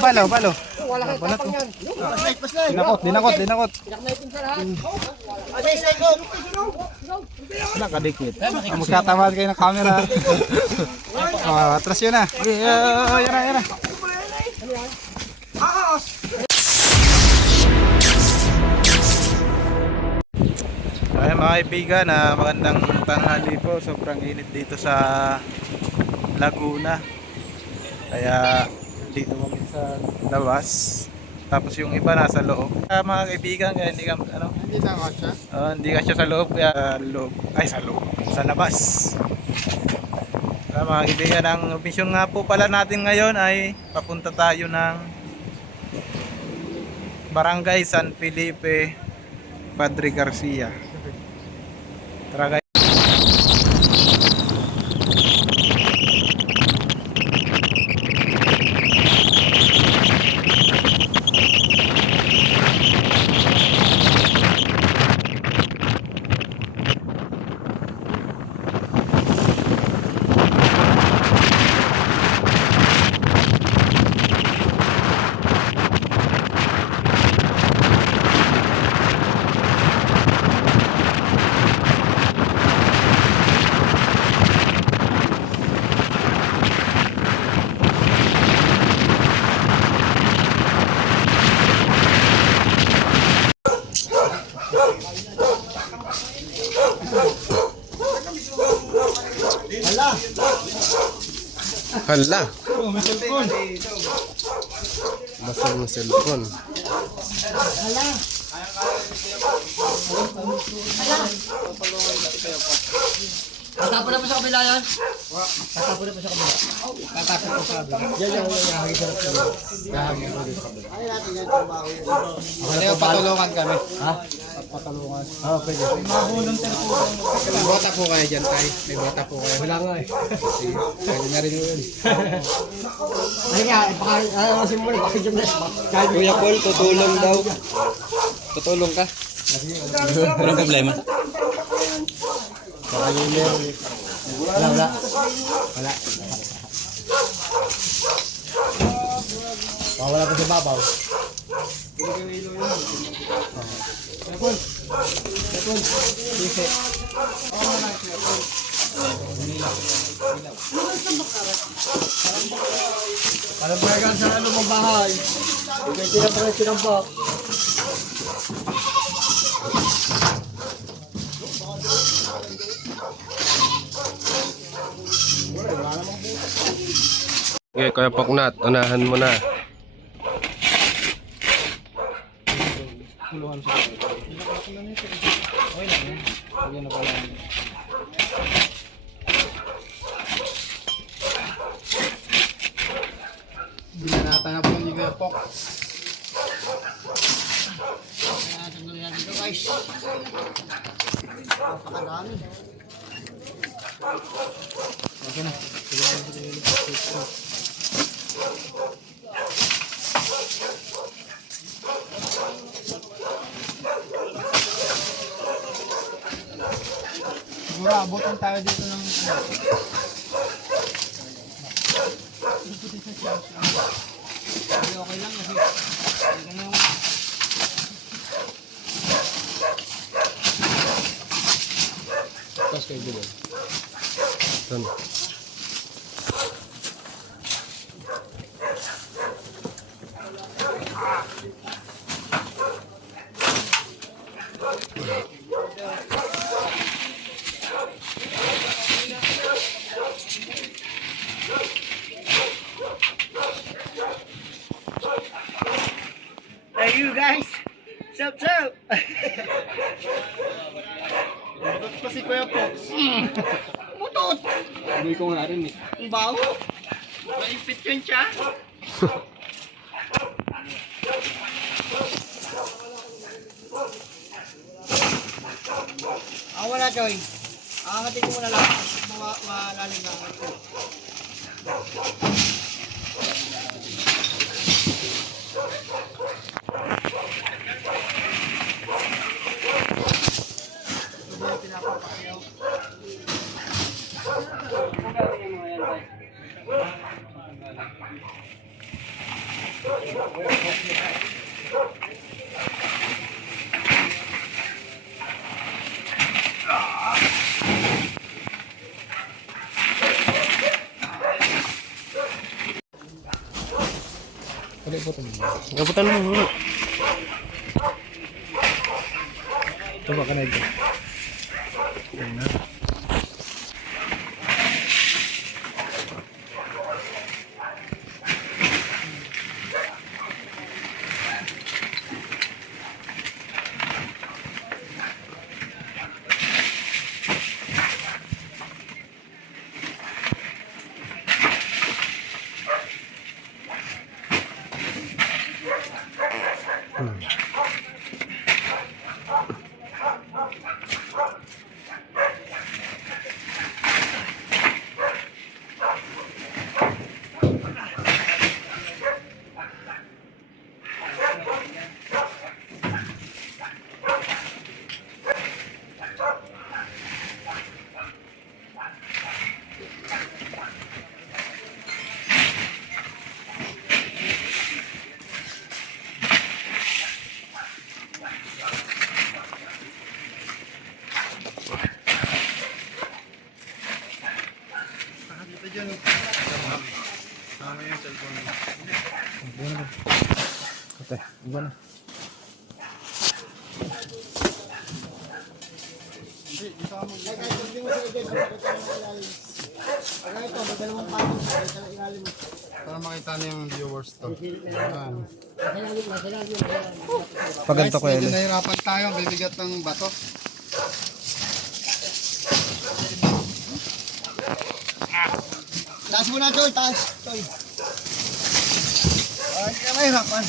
Palo, palo. Wala kang tapang yan. Dinakot. Pinaknaitin sa lahat. Nakadikit. Magkatamad kayo ng camera. Atras yun na. Yan na. Ay mga kaibigan, magandang tanghali po. Sobrang init dito sa Laguna. Kaya dito kami sa labas. Tapos yung iba nasa loob. Mga kaibigan, kaya hindi ka hindi ka siya sa loob, kaya sa labas. Mga kaibigan, ang mission nga po pala natin ngayon ay papunta tayo ng Barangay San Felipe, Padre Garcia. Tara guys. Hala. Basag ng cellphone. Tatapon na po sa kabila yan. Tatapon na po sa kabila. Tatapon po sa kabila. Yan. Ano patulungan kami? Ha? Patulungan. Oo, pwede. May bota po kayo dyan, tay. May bota po kayo. Wala nga eh. Sige, pwede na rin yun. Ay nga, baka simbol, baka gymnast ba? Kuya Paul, tutulong daw. Tutulong ka? Walang problema. Wala. Wala pa sa babaw. Alam ba yan sa ano mong bahay? Ikay tinambak. Okay, Kuya Poknat, unahan mo na. Binanatan na po yung Kuya Pok. Dito guys. Napakadami. Okay na. Siguro abutin tayo dito ng Okay lang kasi. tapos kayo dito. Saan? Hey you guys! Sup! Ba't pa si Kuya Pok? Mutot! Amoy ko nga rin eh. Ang baho! Maipit yun siya! Wala Joy. Angatin ko muna lang. Malalim lang. Gabutan mo muna. Coba ka na ito. Ayan na. Sama yung cellphone mo. Kate, iba na. Para makita niyo yung viewers to. Pag ganito ko Medyo yun. nahirapan tayo ang bibigat ng bato. Taas mo na, Choy. Taas. Choy. Hindi ka mahirapan.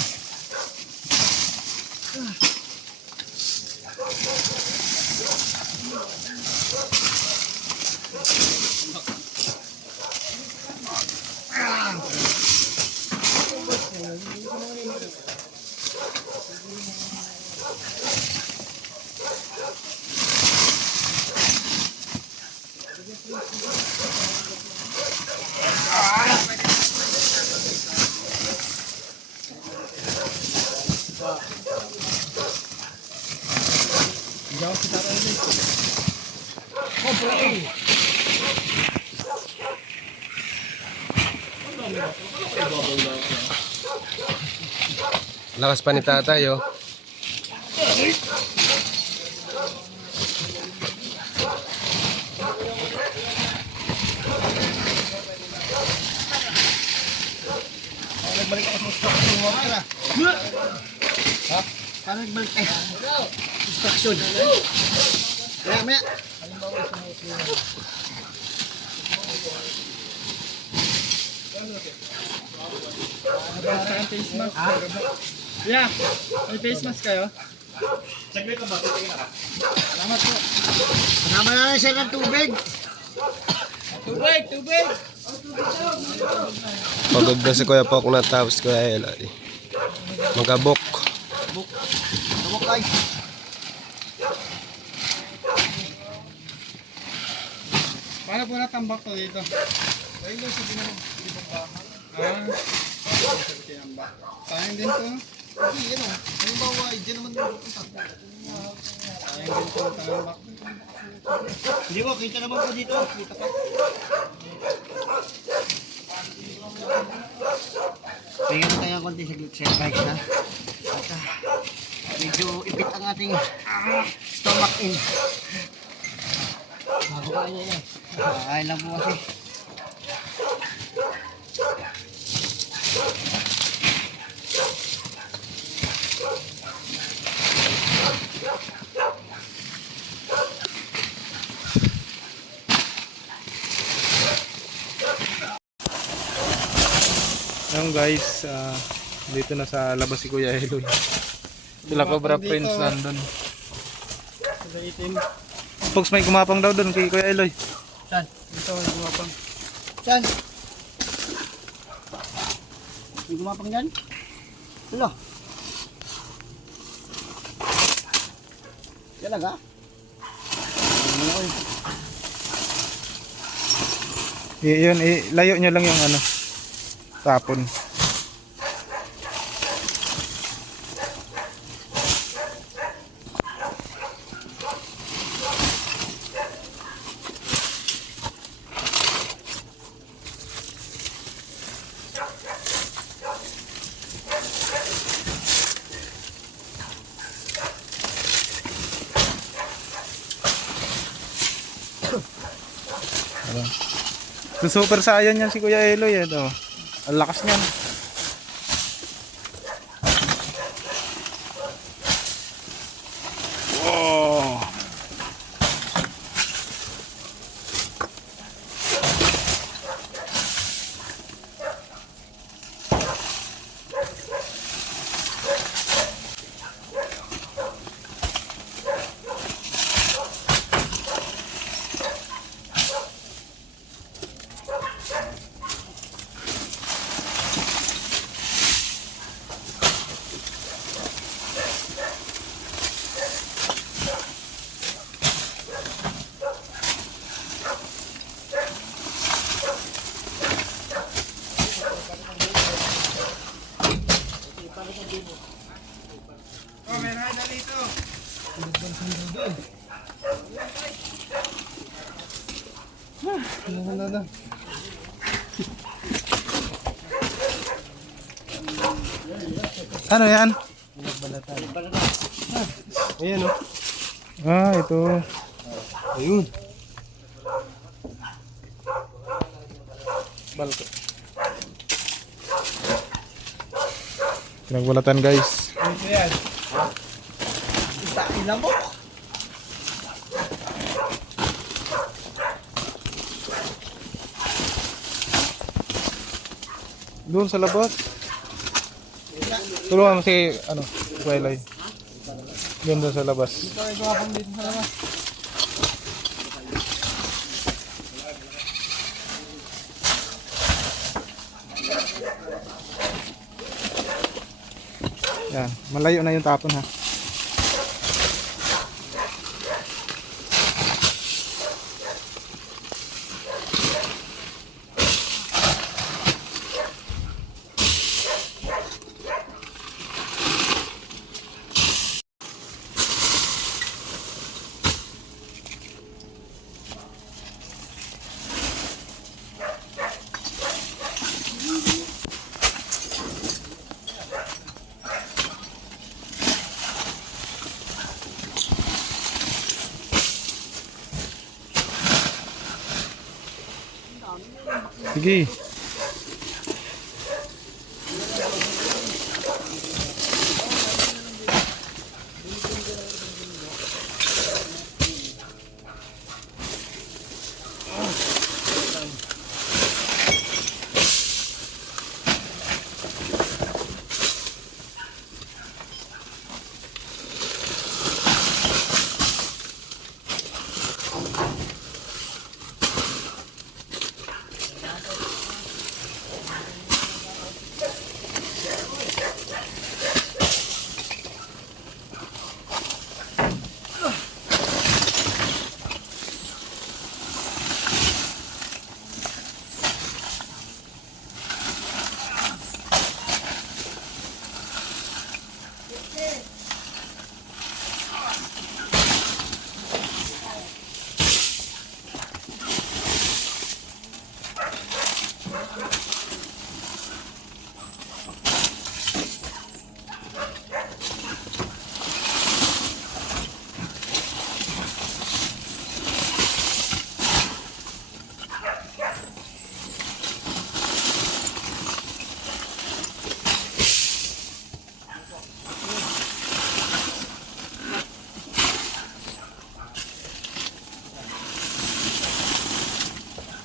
Lakas pa ni tatay, oh. Nagbalik ako sa instruction. Ha? Paano nagbalik tayo? Instruction. Maya, maya. Face mask. Yeah, may face mask kayo? Kasama na lang siya ng tubig. Tubig! Pagod na si Kuya Pok na tapos Kuya Eloy. Magkabok. Tumok kayo. Paano po natambak to dito? Ayun lang sabi naman, hindi ba ba? Sabi tinambak. Sayang din to. Hindi, ano? Halimbawa, dyan naman pupunta. Sayang din to, tambak. Hindi mo, kita naman po dito. Kita pa. Tingnan mo tayo ng konti sa bikes na. At medyo ipit ang ating stomach in. Makakain niya yan. Makakain lang po kasi. Ngayon guys, dito na sa labas si Kuya Eloy. Sila Cobra Prince nandun. Sa itim. Pogs, may gumapang daw doon kay Kuya Eloy. Saan? Ito, gumapang. Saan? May gumapang dyan? Ano? Talaga? Yun, layo nyo lang yung ano, tapon. Super saiyan yan si Kuya Eloy. Ito. Ang lakas niyan. Wow. Oh, may rada dito. Ano yan? Ayan oh. Ah, ito. Ayun. Balko. Pinagbalatan guys. Ayan. Isa ilang mo. Doon sa labas. Tulungan mo si ano, Kuya doon sa labas. Ito ay gawapang dito sa labas. Yan, malayo na yung tapon ha. Sige.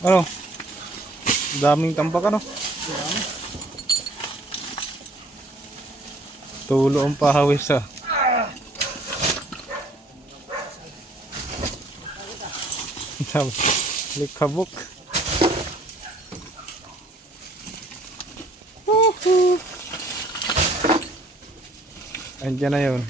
Ano? Daming tambak ano? Tulo ang pahawis ah. Likabok. Andiyan na yun.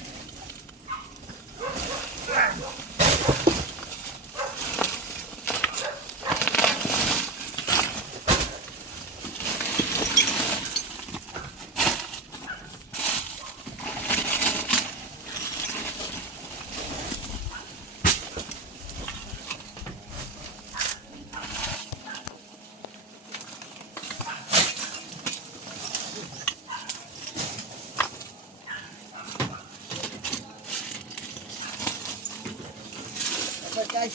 Guys,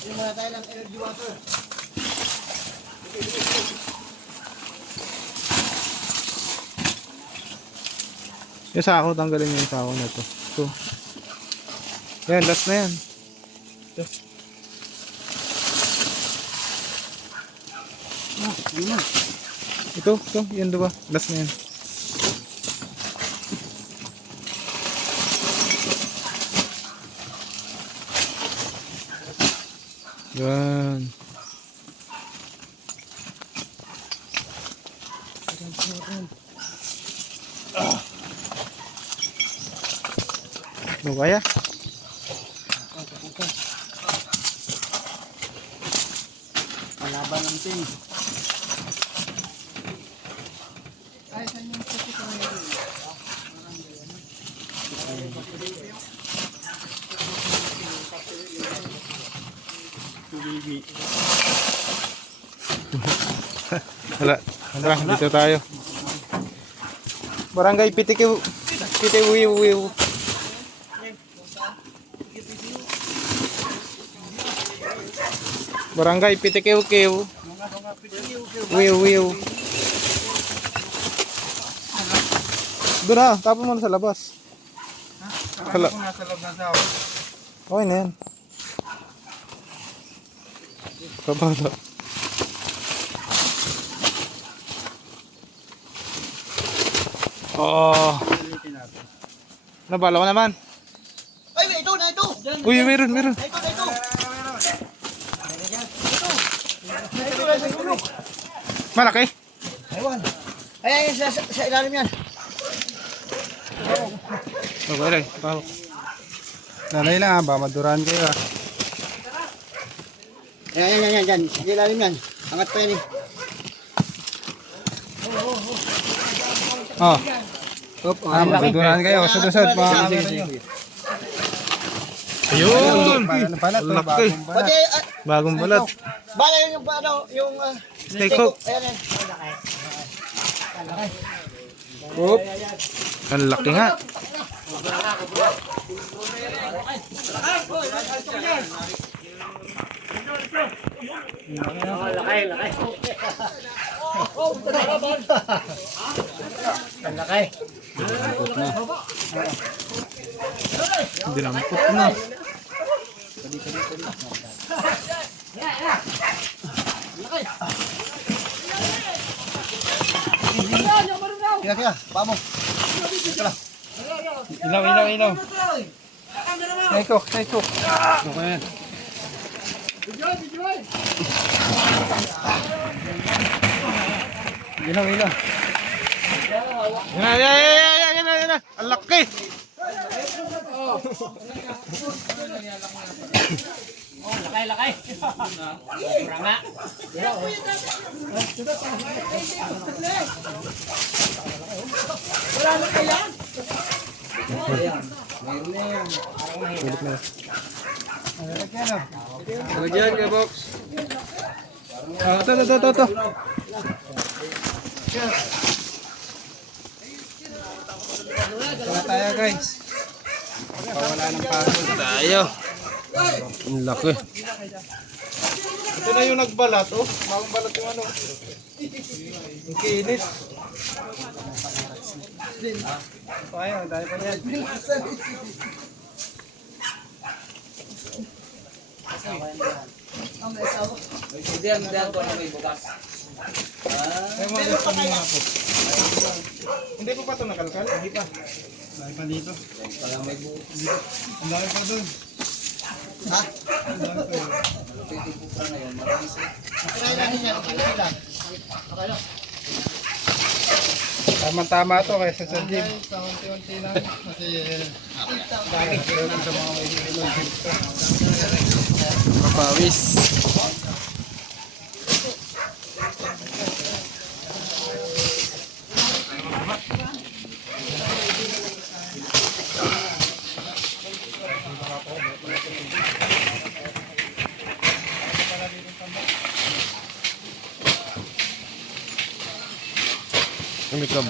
hindi muna tayo ng energy water. Yung sako, tanggalin niyo yung sako na to. Ito. Yan, last na yan. Ito. Ito, yan diba? Last na yan. Yan. Ano kaya? Malaban ng ting. Ay, saan yung puti ko ngayon? Wala. Wala, dito tayo. Barangay Pitikiw. Pitiwiw. Barangay Pitikiw. Wiw. Doon na, tapon mo na sa labas. Akala ko nasa loob ng tao. Okay na yan. Kapala. Oh. Nabala ko naman. Ay, ito na ito. Uy, meron. Ito. Malaki. Ewan. Ay, sa ilalim yan. Okay lang. Pahok. Lalay lang ba? Maduraan kayo ah. Yan. Sa ilalim yan. Angat pa yan eh. Oh. Maduraan kayo. Susod mga Sige. Ayun. Palat to. Laki. Bagong Pati, balat. Bagong balat. bala yun yung ano, yung Snake hook. Ayan. Oop. Ang laki nga. Dinampot na. Tiga. Vamos. Ilaw. Snake hook. Okay. Ilaw. Yan. Ang laki. Lagyan ka, box. Ito. Wala tayo guys. Pawala ng pagod. Tayo. Ang laki. Ito na yung nagbalat, oh. Bagong balat yung ano. Ang kinis. Ayaw, dahil pa yan. Ay, mga gusto nga po. Hindi po pa ito nakalkal? Hindi pa. Dahil pa dito. Ang dami pa dun. Ha? Kinain natin yan. Tama-tama to kaysa sa gym. Unti-unti lang. Kasi dami sa mga Kapawis. Umikab.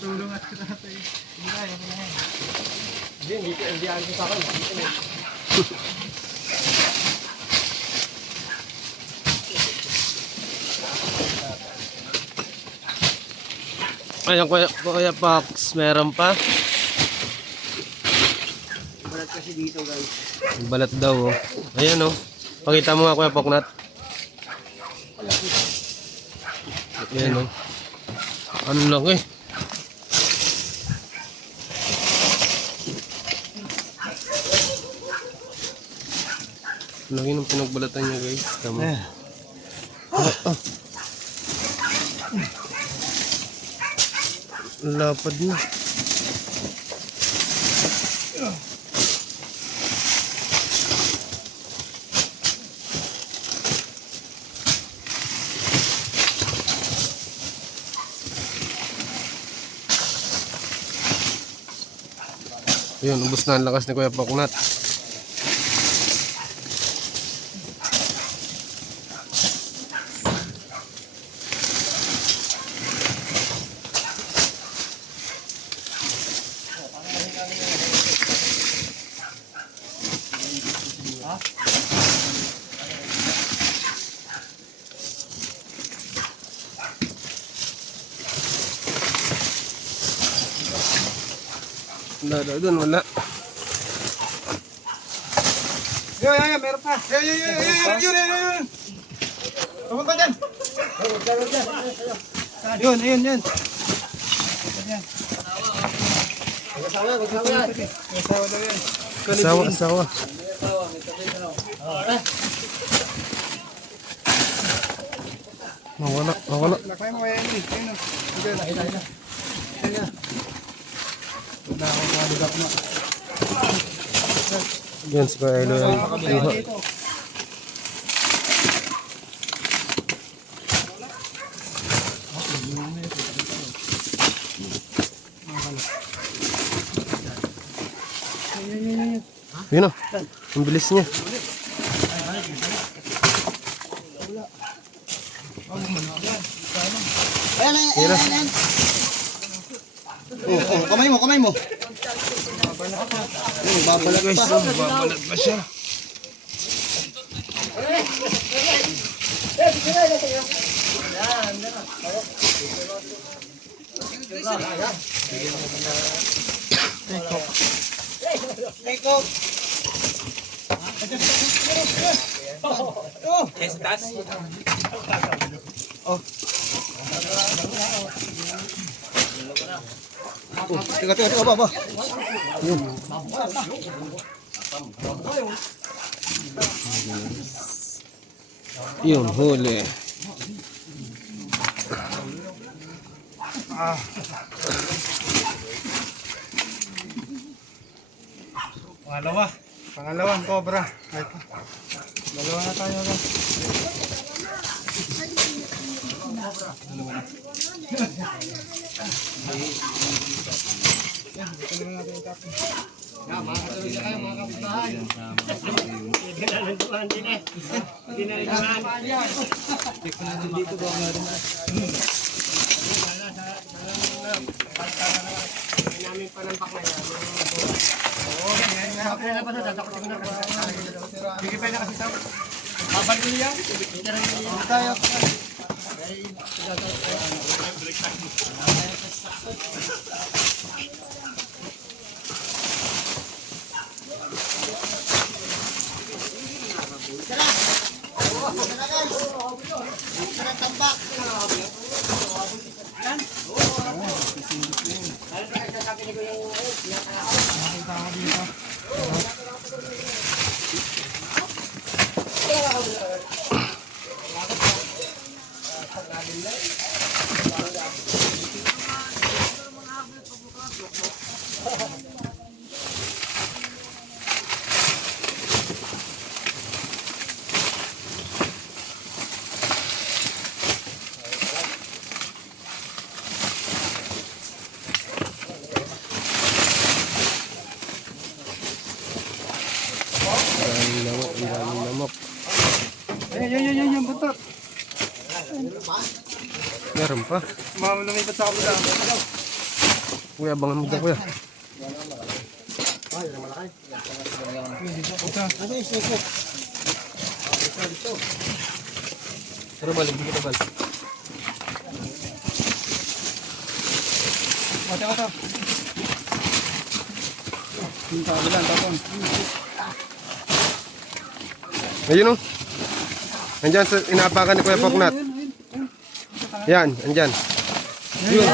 tulong at tatay. Hindi ako sa akin. Ayan, Kuya Pax, meron pa. Balat kasi dito guys. Balat daw, oh. Ayan, oh. Pakita mo nga, Kuya Poknat. Ayan, oh. Ano lang, eh. Lagi ng pinagbalatan niya, guys. Tama. Lapad na. Ayun, ubos na ang lakas ni Kuya Poknat. Wala doon, wala. Yun, meron pa. Yun. Pumunta dyan. Yun. Asawa daw yan. Asawa. Mawala. Lakay mo kaya yan eh. Ayun o. Yan, si Kuya Elo yan. Kuha. Yun o. Ang bilis niya. Ayan. Oh, kamay mo. Babalat pa. Babalat pa siya. Teka, baba. Yun, huli. Pangalawang cobra. Ito. Dalawa na tayo guys. Lamok. Yan, buntot. Meron pa. Lumipat sa kabila. Kuya, abangan mo dyan, Kuya. Pero balik, bigyan na balik. Oto. Yung kabilang tapon. Ayun o. Andyan, inaapakan ni Kuya Poknat. Yan, andyan. Ayun.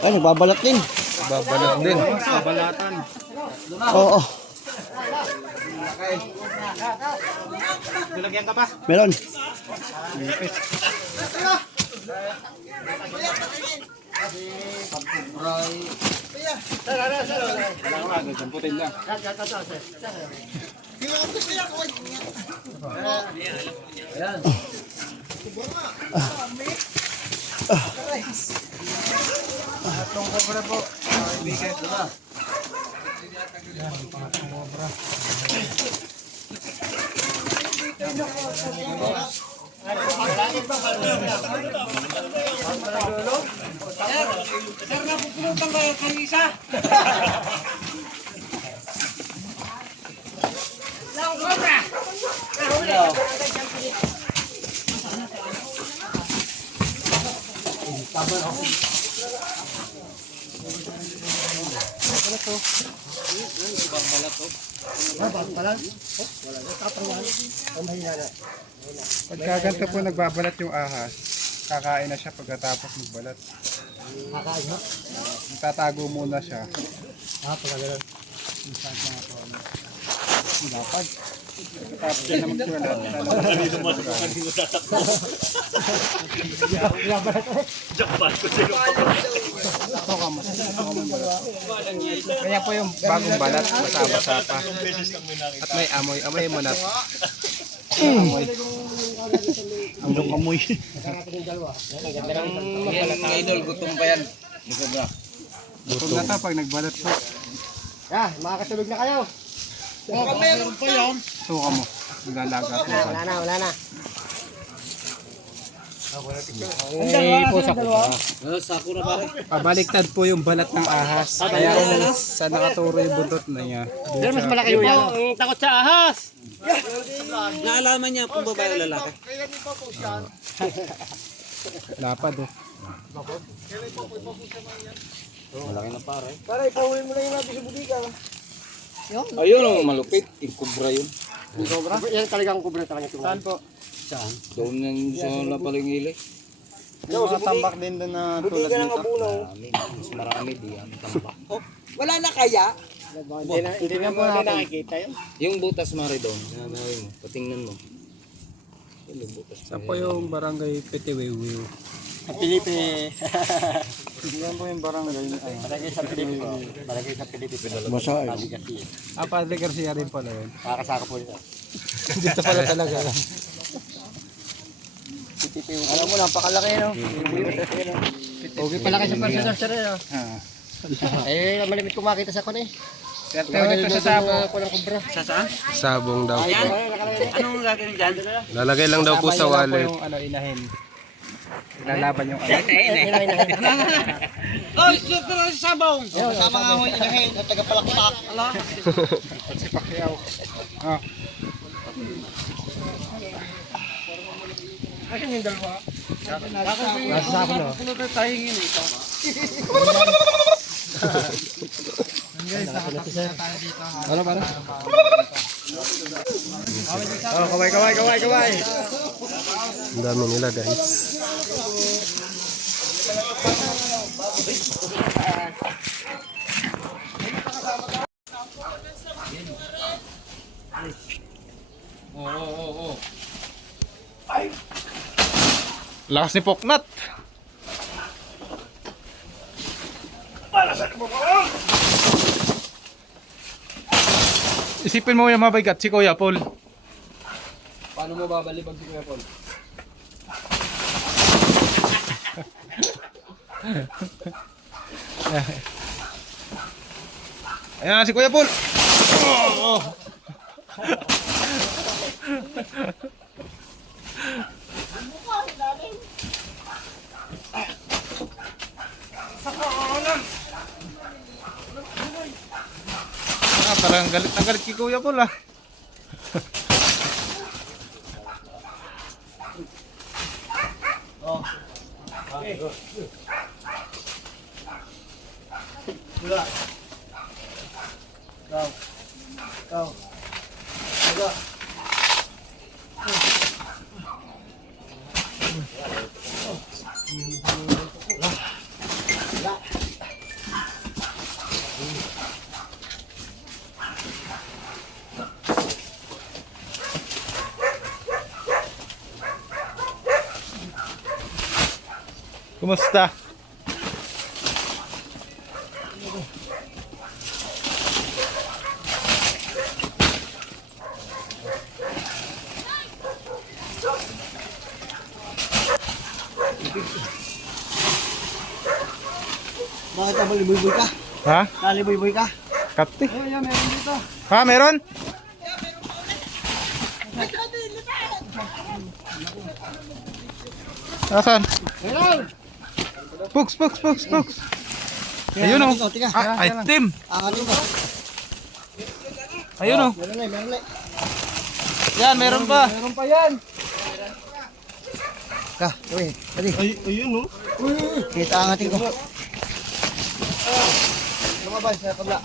Ay, nagbabalat din. Babalat din. Kabalatan. Oo. Nilagyan ka pa? Meron. Damputin lang. Pagka ganito po nagbabalat yung ahas, kakain na siya pagkatapos magbalat. Kakain mo? Tatago muna siya. Pagkagalan. Dapat. Tapos siya na magsulat. Kaya po yung bagong balat, masapa-sapa. At may amoy. Amoy mo na. Andong kamoy. Idol, gutom pa yan. Gutom na to pag nagbalat po. Makakasulog na kayo. Meron pa yan. Suka mo. Nilalaga po. Wala na. Sako na pare. Pabaliktad po yung balat ng ahas. Kaya sa nakaturo yung buntot na niya. Pero mas malaki yung yan. Ang takot sa ahas. Naalaman niya kung babae o lalaki. Lapad oh. Malaki na pare. Para ipahuli mo na yung natin sa butika. Ayun ang malupit. Yung kubra yun. Yan talagang kubra talaga ito. Saan po? Saan? Doon yung sa lapalingili. Yung mga tambak din doon na tulad nito. Marami. Mas marami diyan. Tambak. Wala na kaya? Hindi na po nakikita yun. Yung butas mare doon. Yan mo. Patingnan mo. Yung butas. Saan po yung barangay Petiwewiw? Pilipi. Yan po yung barangay. Palagay sa Pilipi po. Palagay sa Pilipi. Basa eh. Padre Garcia rin pala yun. Kakasaka po nito. Dito pala talaga. Alam mo, napakalaki no? Okay pala kayo sa personal sir eh. Eh, malimit ko makita sa kun eh. Pero ito sa sabo. Ako ng kubra. Sa saan? Sabong daw. Anong gagawin dyan? Lalagay lang daw po sa wallet. Yung ano, inahin. Lalaban yung ano. Oh, ito na sa sabong. Kasama nga mo inahin at tagapalakpak. Ala. Si Pacquiao. Ah. Asan yung dalawa? Nasa sako no? Puno tayo tahingin ito. Ano ba na? Oh, kaway. Ang dami nila guys. Lakas ni Poknat. Isipin mo yung mabigat si Kuya Paul. Paano mo babalibag si Kuya Paul? Ayan na si Kuya Paul. Parang galit na galit kay Kuya Paul ah. Bula. Daw. Daw. Bula. Kumusta? Bakit ka maliboy-boy ka? Ha? Naliboy-boy ka? Kati. Ayan, meron dito. Ha, meron? Asan? Pugs. Ayun o. Tika. Ah, item. Angatin ko. Ayun o. Meron na, meron na. Yan, meron pa. Meron pa yan. Ka, uy. Dali. Ayun, no? Kita angatin ko. Lumabas sa kabla.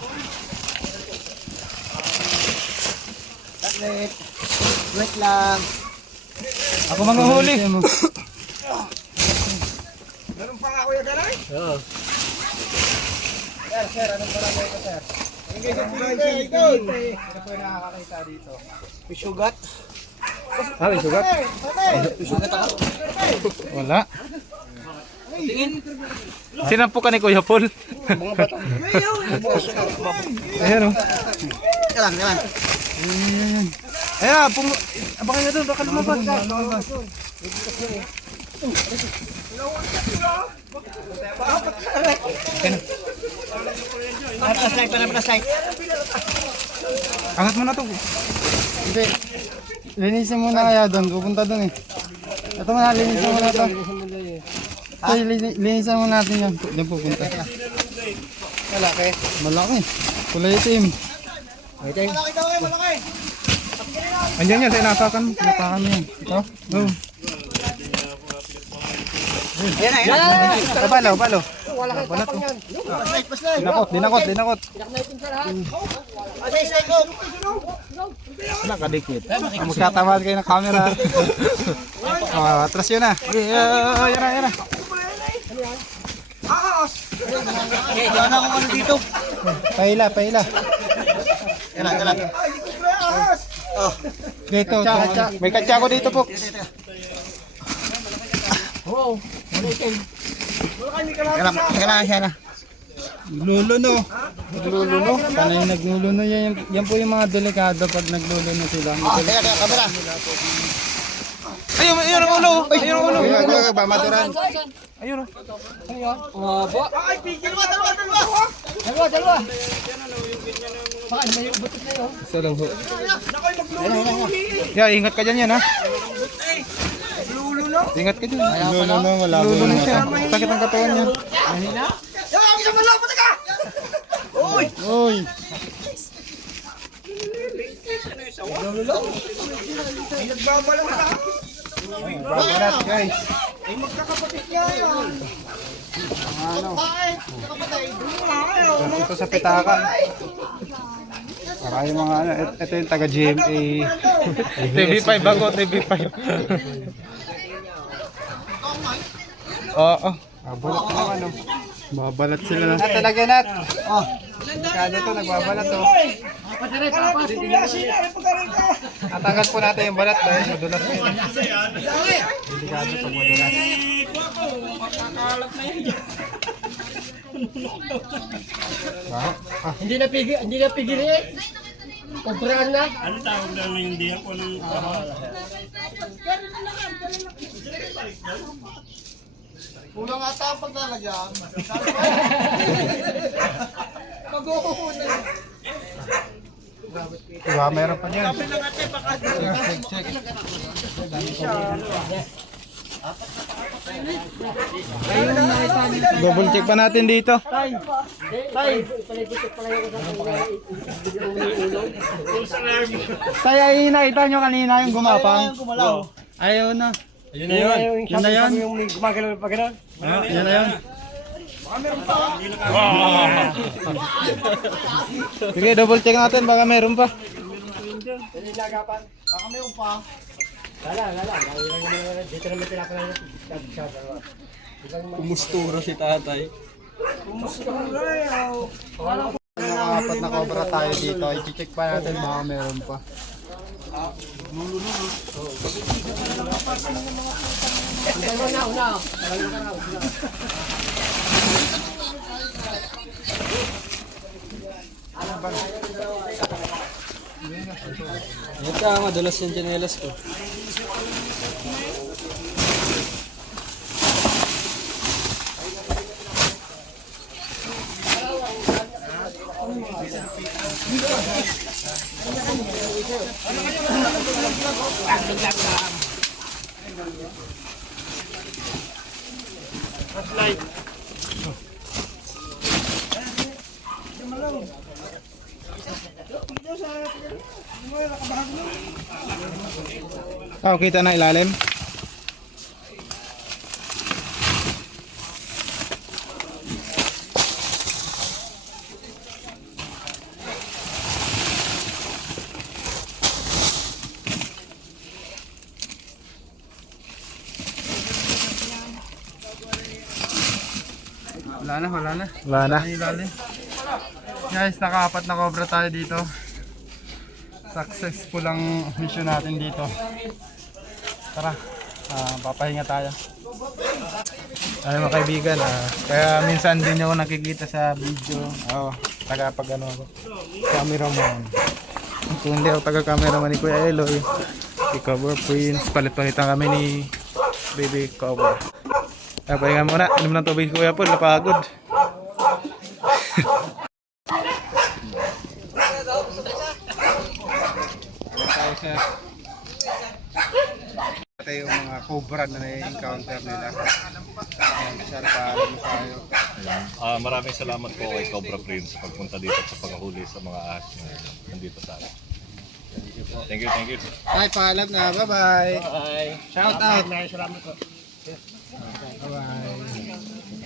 Wait. Wait lang. Ako manguhuli. Meron pa nga kuya ganay? Oo. Sir, anong barangay ito, sir? Barangay sa Pilipinas, idol. Ano po yung nakakakita dito? May sugat. Ah, may sugat? May sugat ako. Wala. Sinampukan ni Kuya Paul. Ayan o. Kailan. Ayan, abang nga doon, baka lumabas ka. Flashlight. Angat mo na to. Hindi. Linisin muna kaya doon. Pupunta doon eh. Ito muna, linisin muna ito. Ito, linisin muna natin yan. Doon pupunta. Malaki. Malaki. Kulay itim. Malaki daw eh, malaki. Andiyan yan, sa inasakan mo. Natakan mo yan. Ito? Oo. Ayan. Balo. Flashlight. Dinakot. Flashlight ko. Nakadikit. Magkatamad kayo ng camera. Atras yun na. Yan na. Okay, diyan ako ano dito. Paila. Kailan. Oh. Dito. May katsa ko dito po. Kailangan siya na. Nagluluno. Panay nagluluno. Yan po yung mga delikado pag nagluluno sila. Teka, kamera. Ayun ang ulo. Ba, maturan. Ayun o. Dalawa. Isa lang ho. Yeah, ingat ka dyan yan ha. Ingat ka dyan. Nagluluno, malabo Lulunin na siya. Sakit ang katawan yan. Uy! Babalat guys. Ito sa pitaka. Para yung mga ano, ito yung taga GMA. TV5 bago, TV5. Oo. Babalat na ano. Babalat sila na. Talagyan nat. Oh. Kado to nagbabalat to. Tatanggal po natin yung balat dahil madulas po yun. Delikado pag madulas. Hindi na pigil eh. Komprahan na. Ano tawag lang na hindi ako ng Kulang ata ang paglalagyan. Diba, meron pa niyan. Check. Double check pa natin dito. Tay, ay nakita nyo kanina yung gumapang? Gumalaw. Ayaw na. Ayun na yun. Yun na yun. Yung gumagalaw pa gano'n. Yan na yan. Sige, double check natin, baka meron pa. Kumusturo si tatay. Apat na cobra tayo dito. I-check pa natin baka meron pa. Ito ang madalas yung tsinelas ko. Kita na ilalim. Wala na, wala na. Wala na. Ilalim. Guys, nakaapat na cobra tayo dito. Successful ang mission natin dito. Tara, papahinga tayo. Ay mga kaibigan, kaya minsan din ako nakikita sa video. Tagapag ano ako. Cameraman. Kung hindi ako taga-cameraman ni Kuya Eloy, si Cover Prince, palit-palitan kami ni Baby Cover. Kaya pahinga muna, inom ng tubig Kuya Paul, napagod. Ito yung mga cobra na na-encounter nila. Sir, paalam mo tayo. Maraming salamat po kay Cobra Prince sa pagpunta dito sa paghahuli sa mga ahas na nandito sa atin. Thank you, thank you. Ay, paalam na. Bye-bye. Bye! Shout out. Salamat po. Bye-bye.